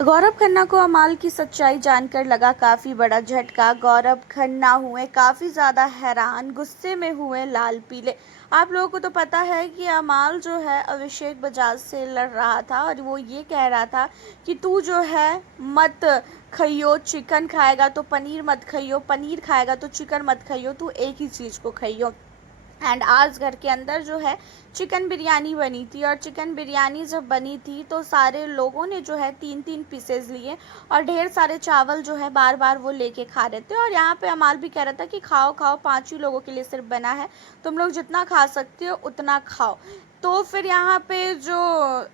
गौरव खन्ना को अमाल की सच्चाई जानकर लगा काफ़ी बड़ा झटका। गौरव खन्ना हुए काफ़ी ज़्यादा हैरान, गुस्से में हुए लाल पीले। आप लोगों को तो पता है कि अमाल जो है अभिषेक बजाज से लड़ रहा था और वो ये कह रहा था कि तू जो है मत खाइयो, चिकन खाएगा तो पनीर मत खाइयो, पनीर खाएगा तो चिकन मत खाइयो, तू एक ही चीज़ को खाइयो। एंड आज घर के अंदर जो है चिकन बिरयानी बनी थी और चिकन बिरयानी जब बनी थी तो सारे लोगों ने जो है 3-3 पीसेस लिए और ढेर सारे चावल जो है बार बार वो लेके खा रहे थे। और यहाँ पे अमाल भी कह रहा था कि खाओ खाओ, 5 ही लोगों के लिए सिर्फ बना है, तुम लोग जितना खा सकते हो उतना खाओ। तो फिर यहाँ पे जो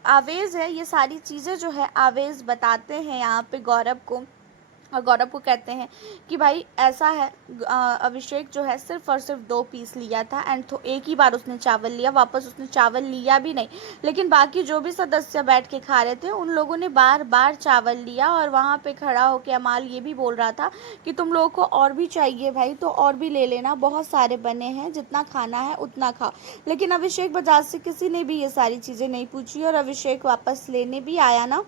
आवेज़ है, ये सारी चीज़ें जो है आवेज़ बताते हैं यहाँ पे गौरव को, और गौरव को कहते हैं कि भाई ऐसा है, अभिषेक जो है सिर्फ और सिर्फ 2 पीस लिया था एंड तो एक ही बार उसने चावल लिया, वापस उसने चावल लिया भी नहीं। लेकिन बाकी जो भी सदस्य बैठ के खा रहे थे उन लोगों ने बार बार चावल लिया और वहाँ पे खड़ा होकर अमाल ये भी बोल रहा था कि तुम लोगों को और भी चाहिए भाई तो और भी ले लेना, बहुत सारे बने हैं, जितना खाना है उतना खाओ। लेकिन अभिषेक बजाज से किसी ने भी ये सारी चीज़ें नहीं पूछी और अभिषेक वापस लेने भी आया ना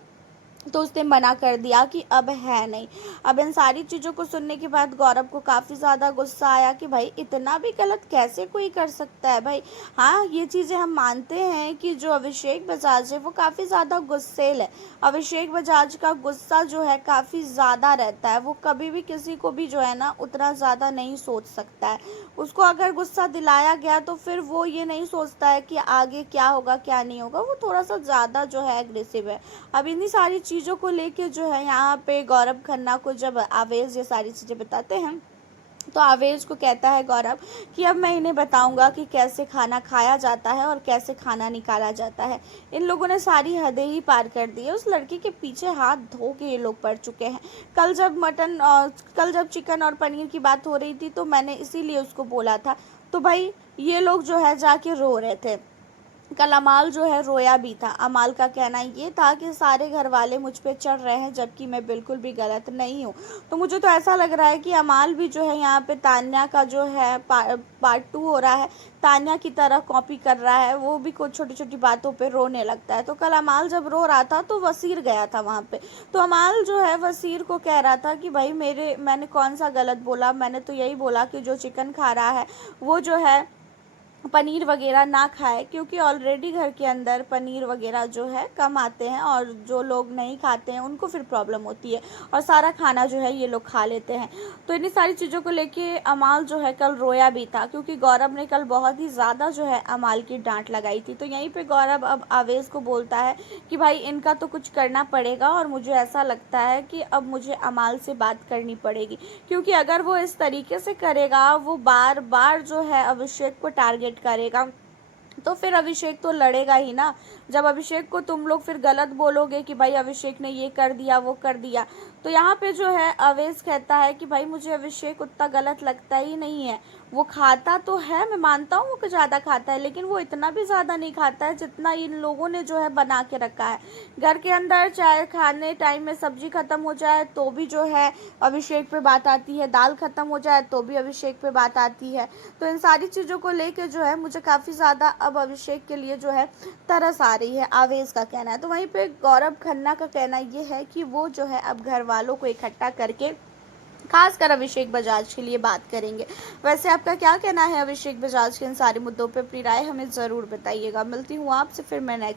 तो उसने मना कर दिया कि अब है नहीं। अब इन सारी चीज़ों को सुनने के बाद गौरव को काफ़ी ज़्यादा गुस्सा आया कि भाई इतना भी गलत कैसे कोई कर सकता है भाई। हाँ, ये चीज़ें हम मानते हैं कि जो अभिषेक बजाज है वो काफ़ी ज़्यादा गुस्सेल है। अभिषेक बजाज का गुस्सा जो है काफ़ी ज़्यादा रहता है, वो कभी भी किसी को भी जो है ना उतना ज़्यादा नहीं सोच सकता है। उसको अगर गुस्सा दिलाया गया तो फिर वो ये नहीं सोचता है कि आगे क्या होगा क्या नहीं होगा, वो थोड़ा सा ज़्यादा जो है एग्रेसिव है। अब इन्हीं सारी चीज़ों को लेके जो है यहाँ पे गौरव खन्ना को जब आवेश ये सारी चीज़ें बताते हैं तो आवेश को कहता है गौरव कि अब मैं इन्हें बताऊंगा कि कैसे खाना खाया जाता है और कैसे खाना निकाला जाता है। इन लोगों ने सारी हदें ही पार कर दी है, उस लड़की के पीछे हाथ धो के ये लोग पड़ चुके हैं। कल जब चिकन और पनीर की बात हो रही थी तो मैंने इसीलिए उसको बोला था, तो भाई ये लोग जो है जाके रो रहे थे। कल अमाल जो है रोया भी था। अमाल का कहना ये था कि सारे घर वाले मुझ पे चढ़ रहे हैं जबकि मैं बिल्कुल भी गलत नहीं हूँ। तो मुझे तो ऐसा लग रहा है कि अमाल भी जो है यहाँ पे तान्या का जो है पार्ट 2 हो रहा है, तान्या की तरह कॉपी कर रहा है, वो भी कुछ छोटी छोटी बातों पे रोने लगता है। तो कल अमाल जब रो रहा था तो वसीर गया था वहाँ पे, तो अमाल जो है वसीर को कह रहा था कि भाई मैंने कौन सा गलत बोला, मैंने तो यही बोला कि जो चिकन खा रहा है वो जो है पनीर वगैरह ना खाए, क्योंकि ऑलरेडी घर के अंदर पनीर वगैरह जो है कम आते हैं और जो लोग नहीं खाते हैं उनको फिर प्रॉब्लम होती है और सारा खाना जो है ये लोग खा लेते हैं। तो इन्हीं सारी चीज़ों को लेके अमाल जो है कल रोया भी था क्योंकि गौरव ने कल बहुत ही ज़्यादा जो है अमाल की डांट लगाई थी। तो यहीं पे गौरव अब आवेश को बोलता है कि भाई इनका तो कुछ करना पड़ेगा और मुझे ऐसा लगता है कि अब मुझे अमाल से बात करनी पड़ेगी, क्योंकि अगर वो इस तरीके से करेगा, वो बार बार जो है अभिषेक को टारगेट करेगा तो फिर अभिषेक तो लड़ेगा ही ना। जब अभिषेक को तुम लोग फिर गलत बोलोगे कि भाई अभिषेक ने ये कर दिया वो कर दिया, तो यहाँ पे जो है अवेश कहता है कि भाई मुझे अभिषेक उतना गलत लगता ही नहीं है। वो खाता तो है, मैं मानता हूँ वो ज़्यादा खाता है, लेकिन वो इतना भी ज़्यादा नहीं खाता है जितना इन लोगों ने जो है बना के रखा है घर के अंदर। चाहे खाने टाइम में सब्जी ख़त्म हो जाए तो भी जो है अभिषेक पे बात आती है, दाल ख़त्म हो जाए तो भी अभिषेक पे बात आती है। तो इन सारी चीज़ों को लेके जो है मुझे काफ़ी ज़्यादा अब अभिषेक के लिए जो है तरस आ रही है, आवेश का कहना है। तो वहीं पे गौरव खन्ना का कहना ये है कि वो जो है अब घर वालों को इकट्ठा करके खासकर अभिषेक बजाज के लिए बात करेंगे। वैसे आपका क्या कहना है अभिषेक बजाज के इन सारे मुद्दों पे? अपनी राय हमें ज़रूर बताइएगा। मिलती हूँ आपसे फिर मैं नेक्स्ट